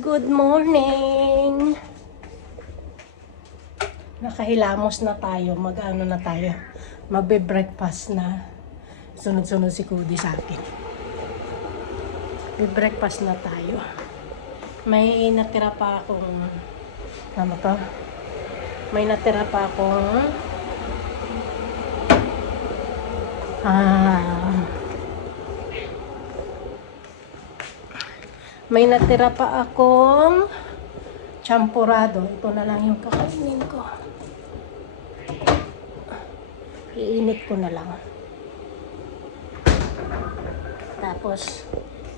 good morning! Nakahilamos na tayo, mag-ano na tayo, magbe-breakfast na. Sunod-sunod si Cody sa akin. Be-breakfast na tayo. May natira pa akong, ano to? May natira pa akong, may natira pa akong champurado. Ito na lang yung kakainin ko. Iinit ko na lang. Tapos,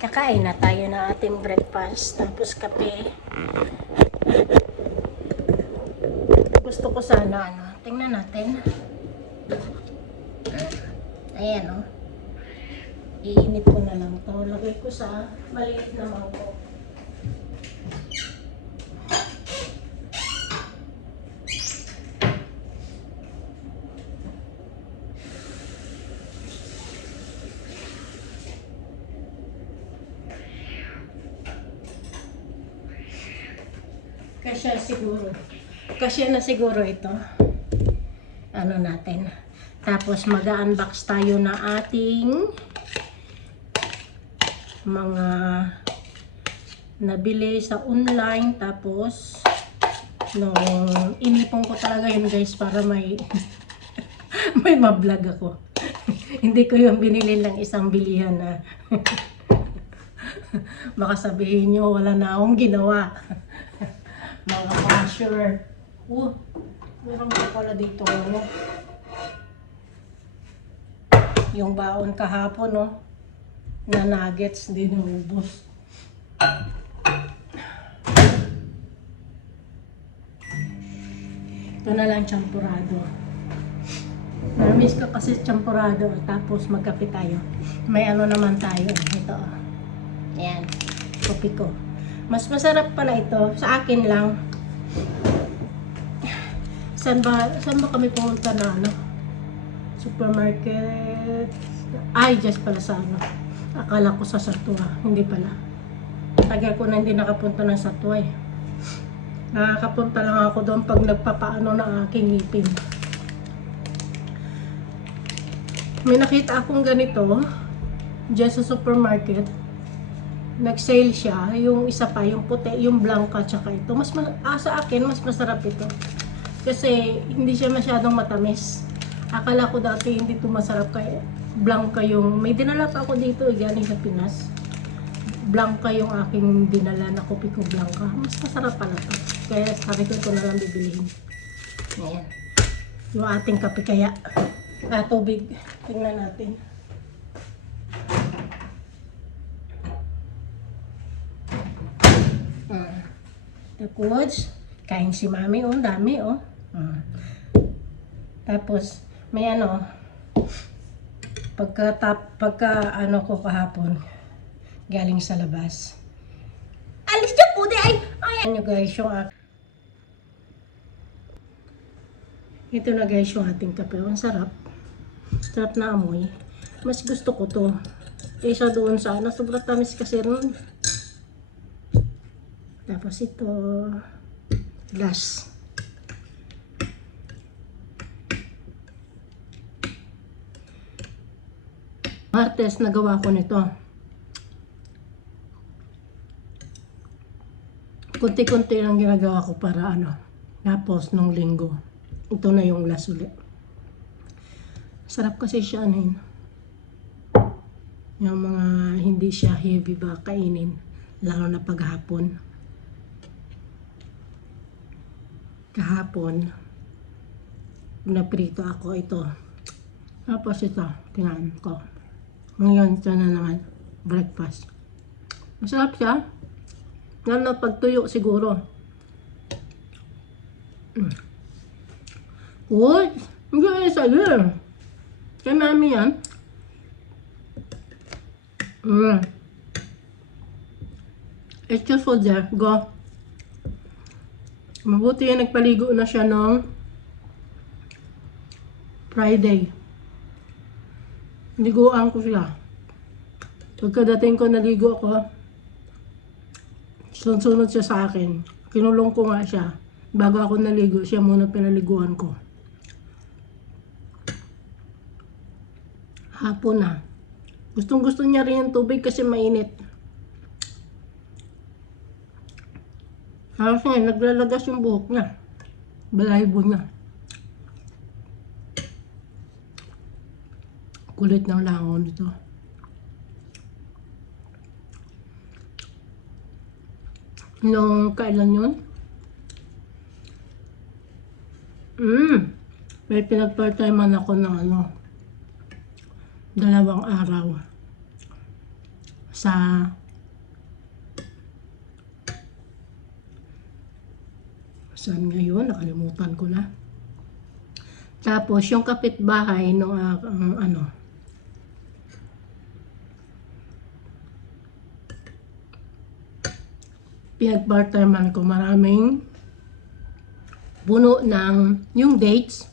kakain na tayo ng ating breakfast. Tapos, kape. Gusto ko sana, tingnan natin. Ayan, oh. Iinit ko na lang to. Lagay ko sa maliit na mangkok. Kasya siguro. Kasya na siguro ito. Ano natin. Tapos mag-unbox tayo na ating mga nabili sa online. Tapos nung inipon ko talaga yun guys para may may ma-vlog ako. Hindi ko yung binili lang isang bilihan na baka sabihin nyo wala na akong ginawa. Mga cashier. Meron ko pala dito ano. Yung baon kahapon no. Na nuggets din naubos. Ito na lang champurado. Namiss ko kasi champurado. Tapos magkape tayo. May ano naman tayo. Ito. Ayan. Kopi ko. Mas masarap pala ito. Sa akin lang. Saan ba kami pumunta na ano? Supermarket. Ay, just pala sa ano. Akala ko sa Satwa. Hindi pala. Tagal ko na hindi nakapunta ng Satwa eh. Nakakapunta lang ako doon pag nagpapaano ng aking ngipin. May nakita akong ganito. Diyan sa supermarket. Nag-sale siya, yung isa pa, yung puti, yung blanca, tsaka ito. Sa akin, mas masarap ito. Kasi, hindi siya masyadong matamis. Akala ko dati hindi ito masarap kaya blanca yung, may dinala pa ako dito, galing sa Pinas. Blanca yung aking dinala na kopi ko blanca. Mas masarap pala ito. Kaya sabi ko ito na lang bibilihin. Ayan. Yung ating kape kaya. Tubig. Tingnan natin. Tapos, kain si mami, oh, dami, oh. Tapos, may ano, pagka ano ko kahapon, galing sa labas. Alis niyo po, ay! Ayan nyo guys, yung ito na guys, yung ating kape. Ang sarap. Sarap na amoy. Mas gusto ko to. Kaysa doon sa ano, sobrang tamis kasi ron. Tapos ito, glass. Martes nagawa ko nito. Kunti-kunti lang ginagawa ko para ano. Tapos nung linggo, ito na yung last ulit. Sarap kasi siya anin. Yung mga hindi siya heavy ba kainin. Lalo na paghapon. Kahapon, naprito ako ito. Tapos ito, kinain ko. Ngayon, ito na naman, breakfast. Masarap siya. Lalo na pagtuyo siguro. What? Hindi ko yung sa'yo. Kay mami yan. It's just for there. Go. Mabuti yan, nagpaligo na siya ng Friday. Liguan ko siya. Pagkadating ko, naligo ako. Sunod-sunod siya sa akin. Kinulong ko nga siya. Bago ako naligo, siya muna pinaliguan ko. Hapon na. Gustong gusto niya rin yung tubig kasi mainit. Halos nga, naglalagas yung buhok niya. Balahibo niya. Kulit ng langon dito. Nung kailan yun? May pinag-part-timean ako ng 2 araw sa saan ngayon? Nakalimutan ko na. Tapos yung kapitbahay nung pinag-part-timean ko, maraming puno ng yung dates.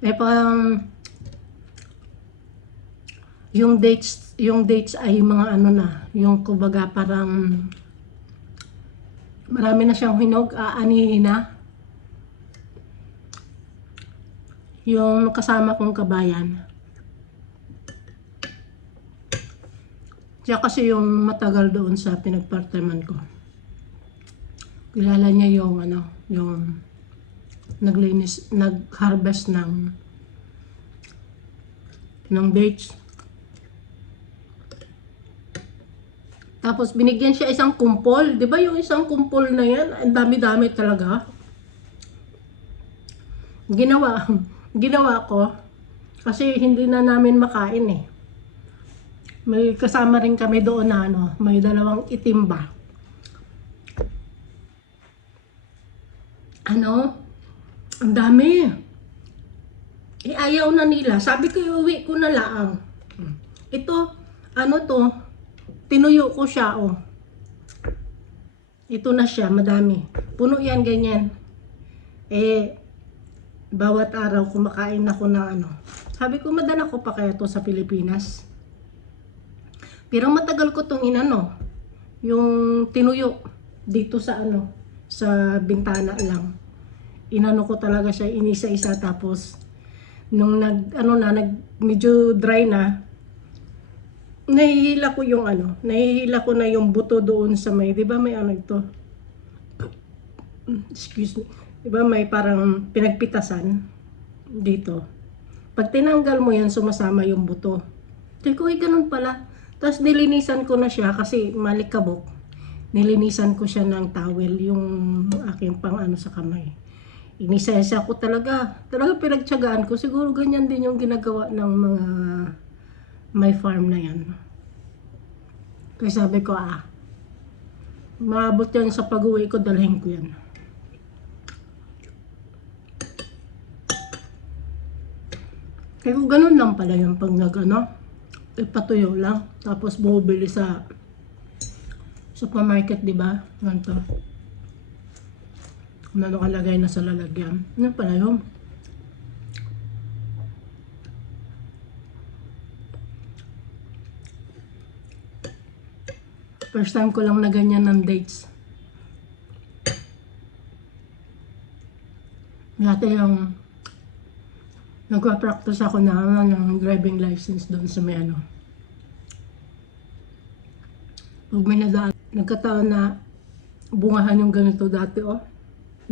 Eh parang yung dates ay mga yung kumbaga parang marami na siyang hinog, aanihin na. Yung kasama kong kabayan. Siya kasi yung matagal doon sa pinag-part-timean ko. Kilala niya yung yung nag-harvest ng dates. Tapos binigyan siya isang kumpol. 'Di ba yung isang kumpol na yan? Ang dami-dami talaga. Ginawa ko kasi hindi na namin makain eh. May kasama rin kami doon na may 2 itim ba. Ang dami. Ayaw na nila. Sabi ko, iuwi ko na lang. Ito, to, tinuyo ko siya, Ito na siya, madami. Puno yan, ganyan. Bawat araw kumakain ako ng Sabi ko, madala ko pa kaya to sa Pilipinas. Pero matagal ko tong yung tinuyo dito sa sa bintana lang. Inano ko talaga siya inisa-isa, tapos nung medyo dry na, nahihila ko na yung buto doon sa may, 'di ba may ito? Excuse me. 'Di ba may parang pinagpitasan dito. Pag tinanggal mo yan, sumasama yung buto. Sabi ko, ganun pala. Tapos nilinisan ko na siya kasi malikabok. Nilinisan ko siya ng towel, yung aking pang sa kamay. Inisesa ko talaga pinagtiyagaan ko. Siguro ganyan din yung ginagawa ng mga may farm na yan. Kaya sabi ko, maabot yan sa pag-uwi ko, dalhin ko yan. Kaya kung ganun lang pala yung pag ipatuyo lang. Tapos bumibili sa supermarket, di ba? Ganito. Kung ano kalagay na sa lalagyan. Ano pala yun? First time ko lang na ganyan ng dates. Dati yung nagpa-practice ako ng driving license doon sa may Pag may nadaan, nagkataon na bungahan yung ganito dati,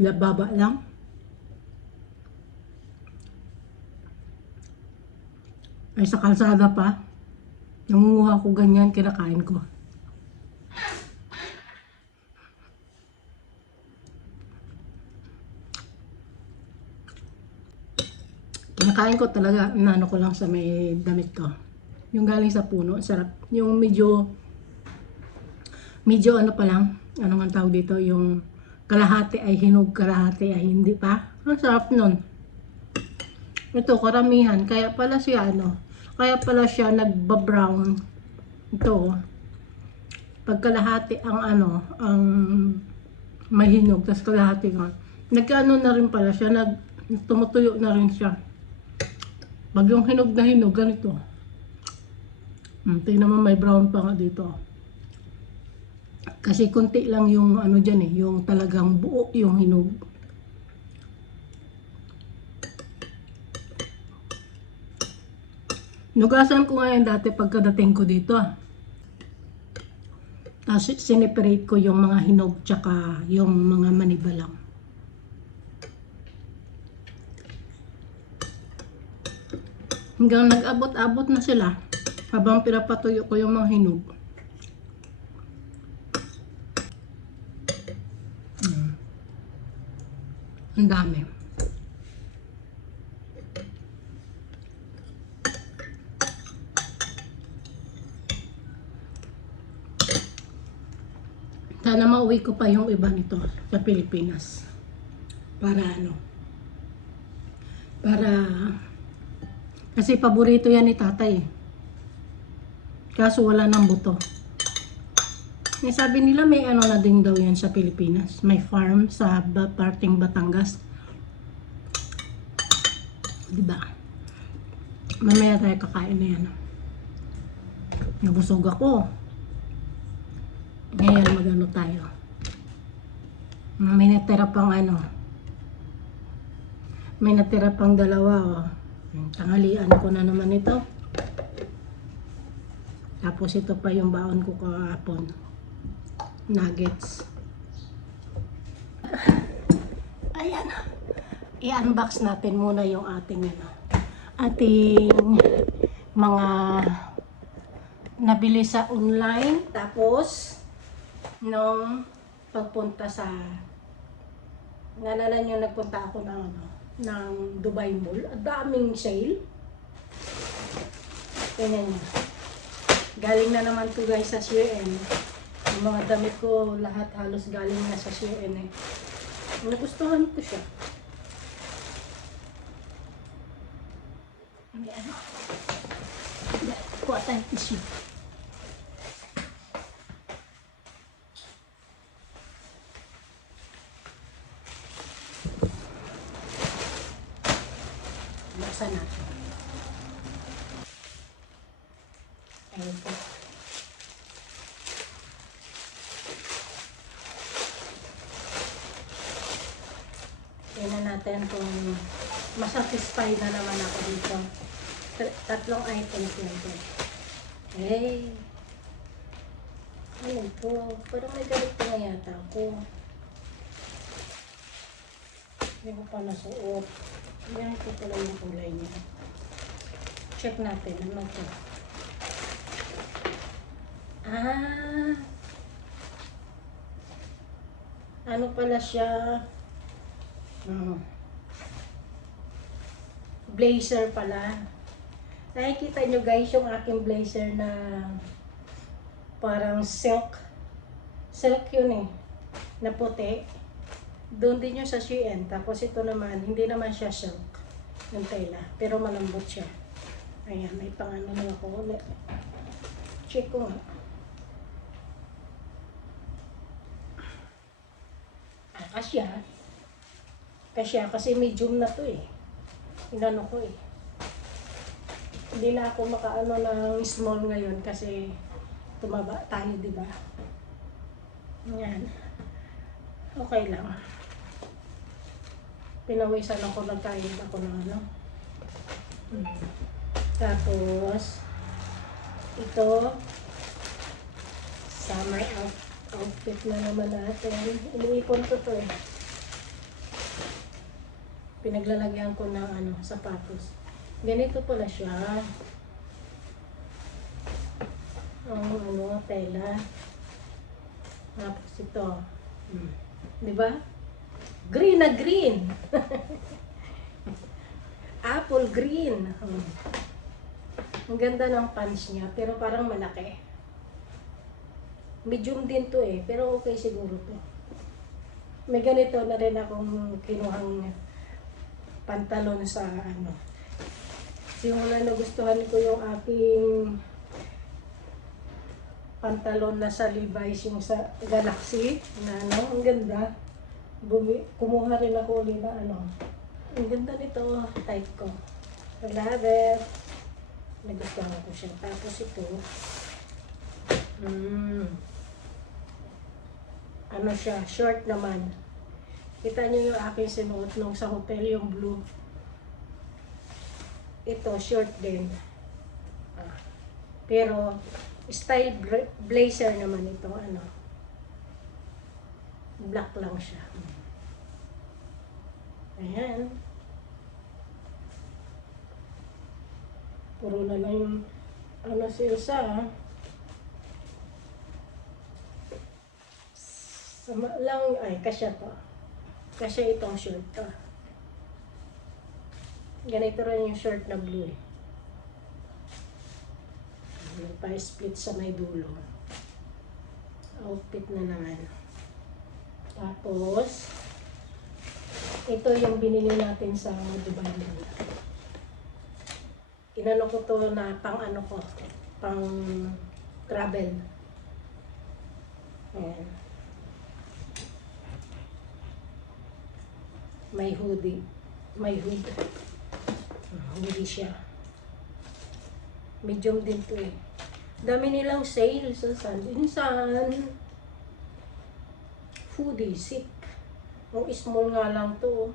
baba lang. Ay sa kalsada pa, nangunguha ko ganyan, kinakain ko. Kinakain ko talaga, ko lang sa may damit ko. Yung galing sa puno, sarap. Yung medyo pa lang, ang tawag dito, yung kalahati ay hinog, kalahati ay hindi pa. Ang sarap nun. Ito, karamihan. Kaya pala siya nagba-brown. Ito, pag kalahati ang ang mahinog, tas kalahati nga. Na rin pala siya, tumutuyo na rin siya. Pag yung hinog na hinog, ganito. Tingnan mo, may brown pa nga dito. Kasi konti lang yung ano dyan eh, yung talagang buo yung hinog. Nugasan ko ngayon dati pagkadating ko dito. Tapos sineperate ko yung mga hinog tsaka yung mga manibalang. Hanggang nag-abot-abot na sila habang pinapatuyo ko yung mga hinog. Ang dami. Sana mauwi ko pa yung iba nito sa Pilipinas. Para ano? Para kasi paborito yan ni tatay. Kaso wala ng buto. Sabi nila may ano na din daw yan sa Pilipinas. May farm sa parting Batangas. Diba? Mamaya tayo kakain na yan. Nabusog ako. Ngayon magano tayo. May natira pang ano. May natira pang dalawa. Oh. Tanghalian ko na naman ito. Tapos ito pa yung baon ko kahapon. Nuggets. Ayan. I-unbox natin muna yung ating mga nabili sa online. Tapos nung pagpunta sa nanalan yung nagpunta ako ng Dubai Mall. Ang daming sale. Tingnan nyo. Galing na naman to guys sa Shein. Yung mga damit ko lahat halos galing na sa Shein eh. Nagustuhan ko siya. Ayan. Kuha tayo tissue. Buksan natin. Ayan po. Tingnan natin kung masatisfied na naman ako dito. Tatlong items lang po. Hey! Ano po? Parang may galit pa na yata ako. Hindi ko pa nasuot. Yan po pala yung kulay niya. Check natin. Ano ito? Ano pala siya? Blazer pala. Nakikita nyo guys yung aking blazer na parang silk. Silk yun eh. Na puti. Doon din yung sa Shein. Tapos ito naman, hindi naman siya silk. Yung tela. Pero malambot siya. Ayan, may pangano na ako. Check ko nga. Kasya. Kasya kasi medium na to eh. Inano ko eh. Hindi na ako makaano ng small ngayon kasi tumaba tayo, di ba? Yan. Okay lang. Pinawisan ako, nagkain ako ng ano. Tapos, ito, summer outfit na naman natin. Iniipon ko to eh. Pinaglalagyan ko ng sapatos. Ganito pala siya. Ang tela. Tapos ito. Diba? Green na green. Apple green. Ang ganda ng pants niya, pero parang malaki. Medium din to eh, pero okay siguro to. May ganito na rin akong kinuhang pantalon sa simula nagustuhan ko yung aking pantalon na sa Levi's, yung sa Galaxy na ang ganda. Kumuha rin ako ulit na ang ganda nito, type ko. I love it. Nagustuhan ko siya. Tapos ito Ano siya, short naman. Kita niyo yung aking sinuot nung sa hotel, yung blue. Ito, short din. Ah, pero, style blazer naman ito, ano. Black lang siya. Ayan. Puro na lang yung, ano, silsa, ah. Sama lang, ay, kasya to. Kasya itong shirt to. Ganito rin yung shirt na blue eh. May pa-split sa may dulo. Outfit na naman. Tapos, ito yung binili natin sa Dubai Mall. Inano ko to na pang ano ko, pang travel. Ayan. May hoodie. May hood. Hoodie siya. Medium din to eh. Dami nilang sale sa Insan. Hoodie, sick. Yung small nga lang to.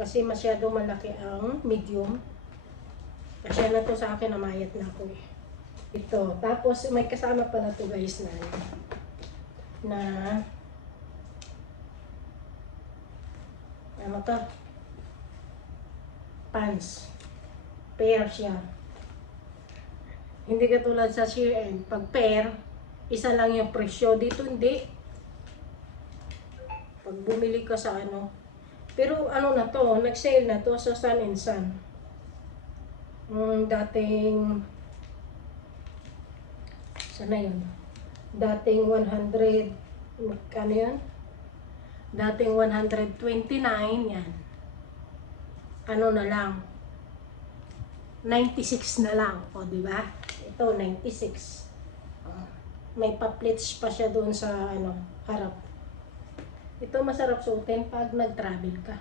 Kasi masyado malaki ang medium. Kasi na to sa akin, namayat na ako eh. Ito. Tapos may kasama pala to guys na ano to? Pants. Pair siya. Hindi katulad sa Shein. Pag pair, isa lang yung presyo. Dito hindi. Pag bumili ka sa ano. Pero ano na to, nag-sale na to sa Sun and Sun. Dating, sana yun? Dating 100, ano yun? Dating 129, yan. Ano na lang? 96 na lang. O, di ba? Ito, 96. May pa-pleats pa siya doon sa ano, harap. Ito masarap suotin pag nag-travel ka.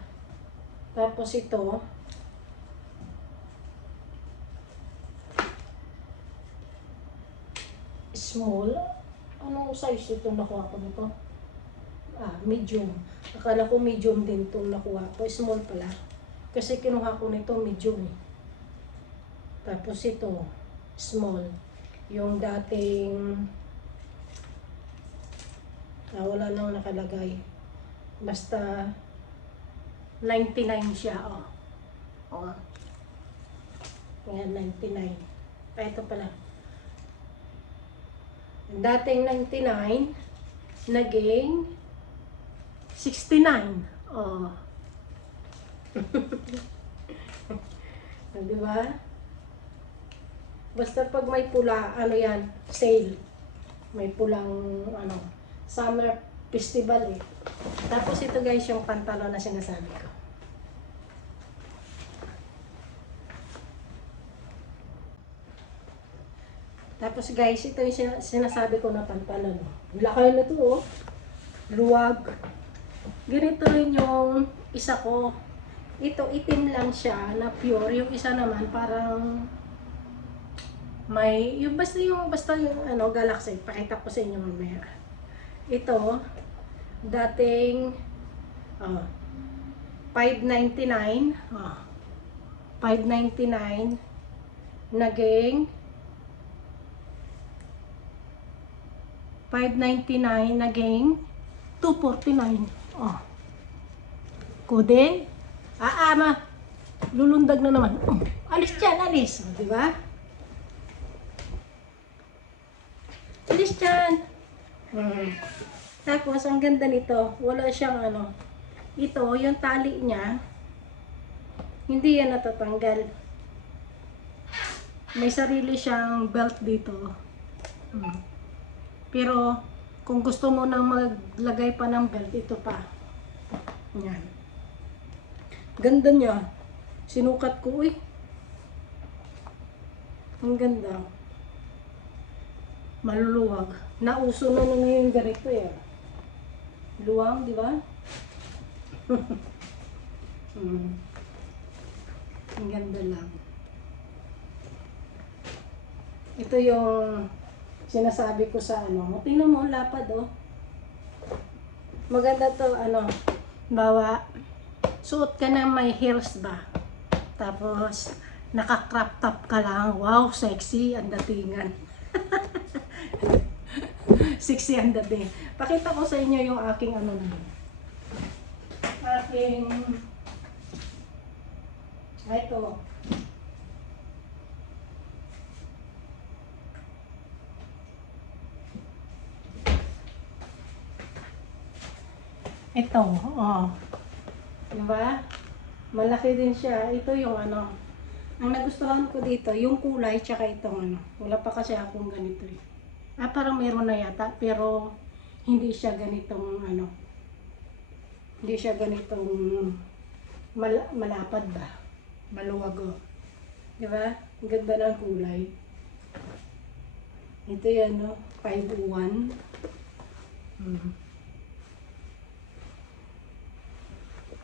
Tapos ito, small. Anong size ito nakuha ko nito? Medium. Akala ko medium din itong nakuha ko. Small pala. Kasi kinuha ko nito medium eh. Tapos ito, small. Yung dating, wala nang nakalagay. Basta 99 siya, oh. Oh. Ayan, 99. Ito pala. Dating 99, naging 69. Oh. Di ba? Basta pag may pula, ano yan, sale. May pulang, ano, summer festival eh. Tapos ito guys, yung pantalon na sinasabi ko. Tapos guys, ito yung sinasabi ko na pantalon. Lakay na to oh. Luwag. Ganito rin yung isa ko. Ito, itim lang siya na pure. Yung isa naman parang may, yung basta yung ano, Galaxy. Pakita ko sa inyo mamaya. Ito, dating 599. 599 naging 599 naging 249. Oh. Kude. Lulundag na naman. Alis dyan, alis. Di ba? Alis dyan. Tapos, ang ganda nito, wala siyang ano. Ito, yung tali niya, hindi yan natatanggal. May sarili siyang belt dito. Pero, kung gusto mo nang maglagay pa ng belt, ito pa. Yan. Ganda niya. Sinukat ko, uy. Ang ganda. Maluluwag. Nauso na ngayon ganito eh. Luwang, di ba? Ang ganda lang. Ito yung sinasabi ko sa ano. Tingnan mo, lapad oh. Maganda to, ano, bawa, suot ka na may heels ba? Tapos, naka-crop top ka lang. Wow, sexy ang datingan. Sexy ang dating. Pakita ko sa inyo yung aking ano na. Aking, ito. Ito, oh. Diba? Malaki din siya. Ito yung ano. Ang nagustuhan ko dito, yung kulay, tsaka itong ano. Wala pa kasi akong ganito eh. Parang meron na yata, pero hindi siya ganitong ano. Hindi siya ganitong malapad ba? Maluwag o. Diba? Ang ganda ng kulay. Ito yan, no? 501.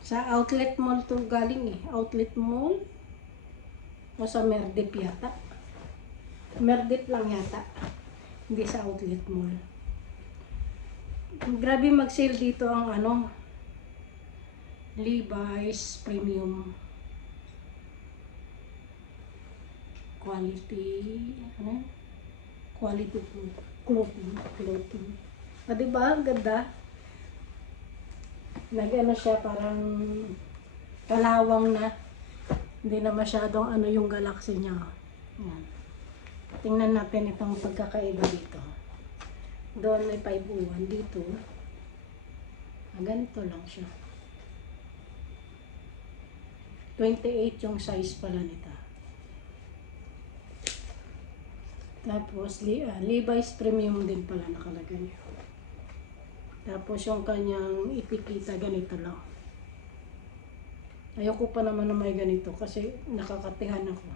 Sa outlet mall to galing eh. Outlet mall. O sa Merdip yata. Merdip lang yata. Hindi sa outlet mall. Grabe mag-sale dito ang ano. Levi's Premium. Quality. Ano? Quality clothing. Diba? Ang ganda. Nag-ano siya, parang kalawang na. Hindi na masyadong ano yung galaxy niya. Yan. Tingnan natin itong pagkakaiba dito. Doon may 501. Dito, ganito lang siya. 28 yung size pala nito. Tapos, Levi's Premium din pala nakalagay. Tapos yung kanyang itikita ganito lang. Ayoko pa naman na may ganito kasi nakakatihan ako.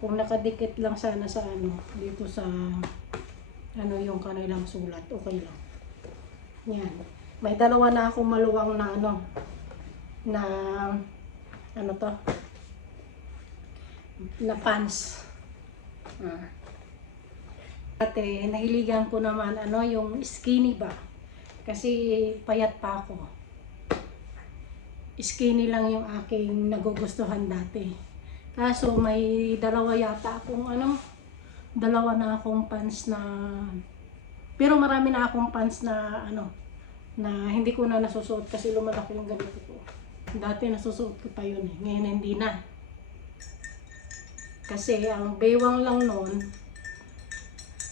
Kung nakadikit lang sana sa ano, dito sa ano yung kanilang sulat, okay lang. Yan. May dalawa na akong maluwang na ano, na ano to, na pants. Ate, nahiligan ko naman ano yung skinny ba? Kasi payat pa ako. Skinny lang yung aking nagugustuhan dati. Kaso may dalawa yata akong ano, dalawa na akong pants na, pero marami na akong pants na ano, na hindi ko na nasusuot kasi lumalaki yung ganito ko. Dati nasusuot ko pa yun eh, ngayon hindi na. Kasi ang baywang lang noon,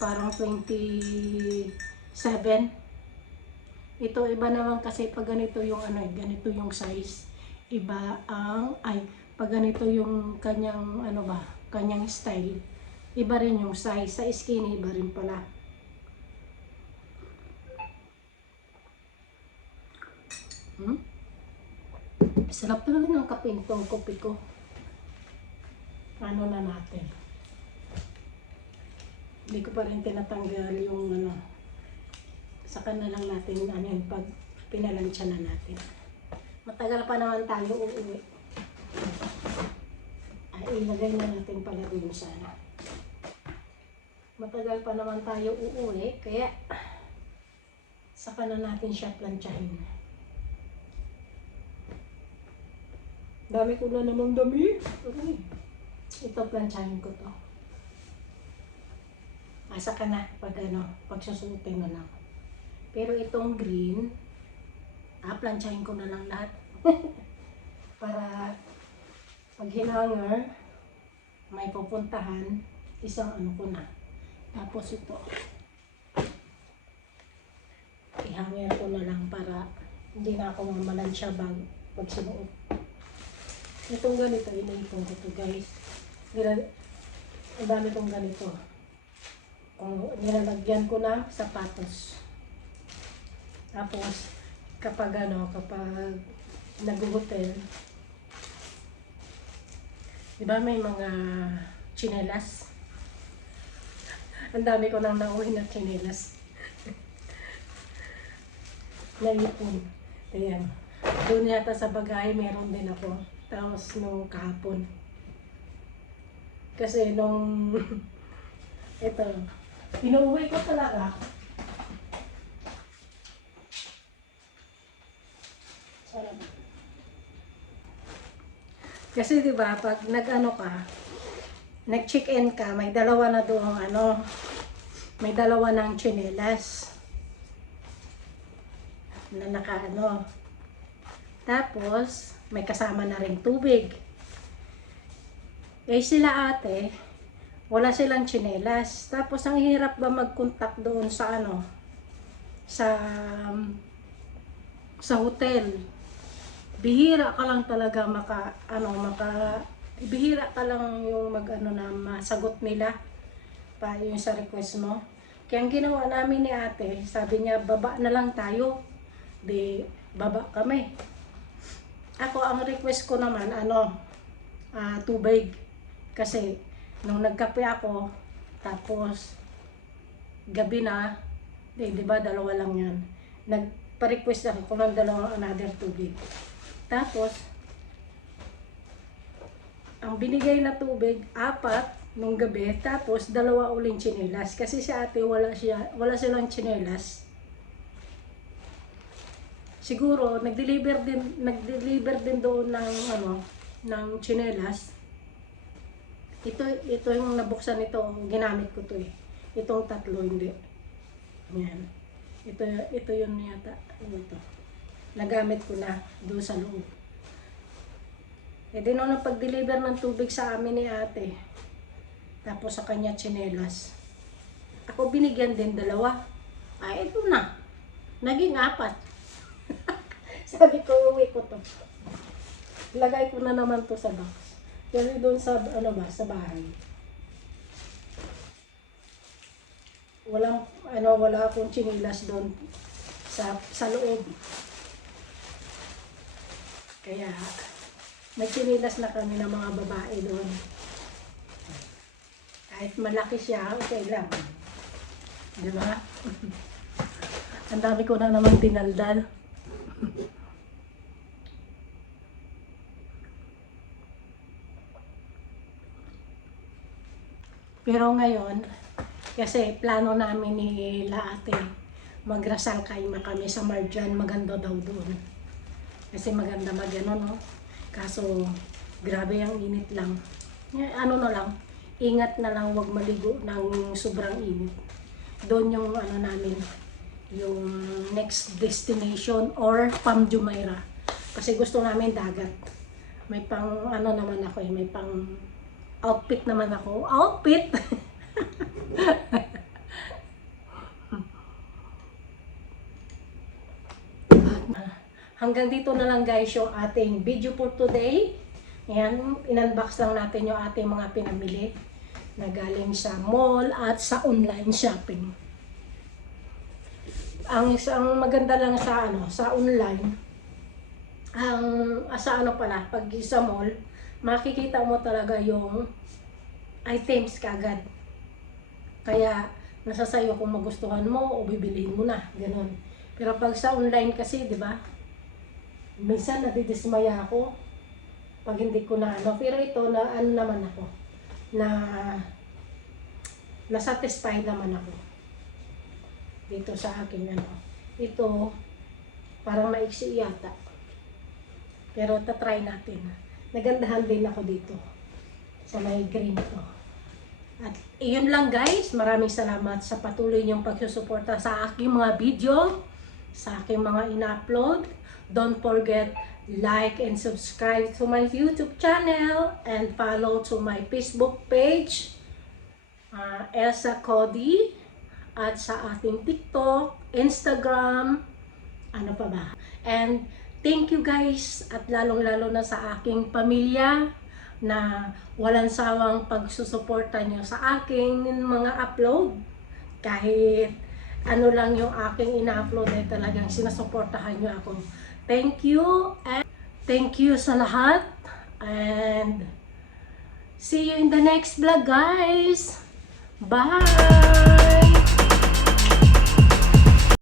parang 27. Ito iba naman kasi pag ganito yung ano, ganito yung size. Iba ang, pag ganito yung kanyang ano ba, kanyang style. Iba rin yung size. Sa skinny, iba rin pala. Sarap talaga ng kape itong kopi ko. Ano na natin. Hindi ko pa rin tinatanggal yung ano. Saka na lang natin ano yun, pag pinalansya na natin. Matagal pa naman tayo uuwi. Ilagay na natin pala dun sana. Matagal pa naman tayo uuwi, kaya saka na natin siya plansyahin. Dami ko na namang dami. Okay. Ito plansyahin ko to. Saka na pag ano, pag susuotin na lang. Pero itong green, plansyahin ko na lang lahat. Para pag hinanger, may pupuntahan, isang ano ko na. Tapos ito, ihanger ko na lang para hindi na ako mamalansya pag sinuot. Itong ganito, inaipon ko to guys. Ang dami kong ganito. Nilalagyan ko na sapatos. Tapos, kapag nag-hotel, diba may mga tsinelas? Ang dami ko nang nauwi na tsinelas. Naipon. Ayan. Doon yata sa bagahe, meron din ako. Tapos nung kahapon. Kasi nung ito, inuwi ko talaga. Kasi 'di ba, pag nag-ano ka, nag-check-in ka, may dalawa na doong may dalawa ng tsinelas na nakaano. Tapos, may kasama na ring tubig. Eh sila ate, wala silang tsinelas. Tapos, ang hirap ba mag-contact doon sa sa hotel. Bihira ka lang talaga bihira ka lang yung na masagot nila pa yung sa request mo. Kaya ang ginawa namin ni ate, sabi niya, baba na lang tayo. Di, baba kami. Ako, ang request ko naman, tubig. Kasi, nung nagkape ako, tapos, gabi na, di ba, dalawa lang yan. Nagpa-request ako ng dalawang another tubig. Tapos, ang binigay na tubig, 4 nung gabi, tapos 2 uling tsinelas. Kasi si ate, wala silang tsinelas. Siguro, nag-deliver din doon ng tsinelas. Ito yung nabuksan nito, ginamit ko to eh. Itong 3, hindi. Yan. Ito yun yata. Ito. Nagamit ko na doon sa loob. E di nung pag-deliver ng tubig sa amin ni ate, tapos sa kanya tsinelas, ako binigyan din 2. Ay, ito na. Naging 4. Sabi ko, uwi ko to. Lagay ko na naman to sa box. Kasi doon sa, sa bahay. Wala akong tsinelas doon sa loob. Kaya, may tsinelas na kami ng mga babae doon. Kahit malaki siya, okay lang. Di ba? Ang dami ko na naman dinaldal. Pero ngayon, kasi plano namin ni Laate, magrasal kaima kami sa Marjan, maganda daw doon. Kasi maganda no? Kaso, grabe ang init lang. Ingat na lang, wag maligo ng sobrang init. Doon yung namin, yung next destination or Pam Jumeirah. Kasi gusto namin dagat. May pang naman ako may pang outfit naman ako. Outfit! Hanggang dito na lang guys yung ating video for today. Ayan, in-unbox lang natin yung ating mga pinamili na galing sa mall at sa online shopping. Ang isang maganda lang sa online, pag sa mall, makikita mo talaga yung items kagad. Kaya, nasa sayo kung magustuhan mo o bibilihin mo na, ganun. Pero pag sa online kasi, di ba, minsan nadidismaya ako pag hindi ko na pero ito naman ako, na-satisfied naman ako dito sa aking ito, parang maiksi yata. Pero tatry natin. Nagandahan din ako dito sa may green to. At iyon lang guys, maraming salamat sa patuloy niyong pagsusuporta sa aking mga video, sa aking mga ina-upload. Don't forget, like and subscribe to my YouTube channel and follow to my Facebook page, Elsa Cody, at sa ating TikTok, Instagram, ano pa ba. And thank you guys, at lalong-lalo na sa aking pamilya na walang sawang pagsusuporta nyo sa aking mga upload. Kahit lang yung aking ina-upload ay talagang sinasuportahan nyo ako. Thank you, and thank you sa lahat, and see you in the next vlog guys. Bye!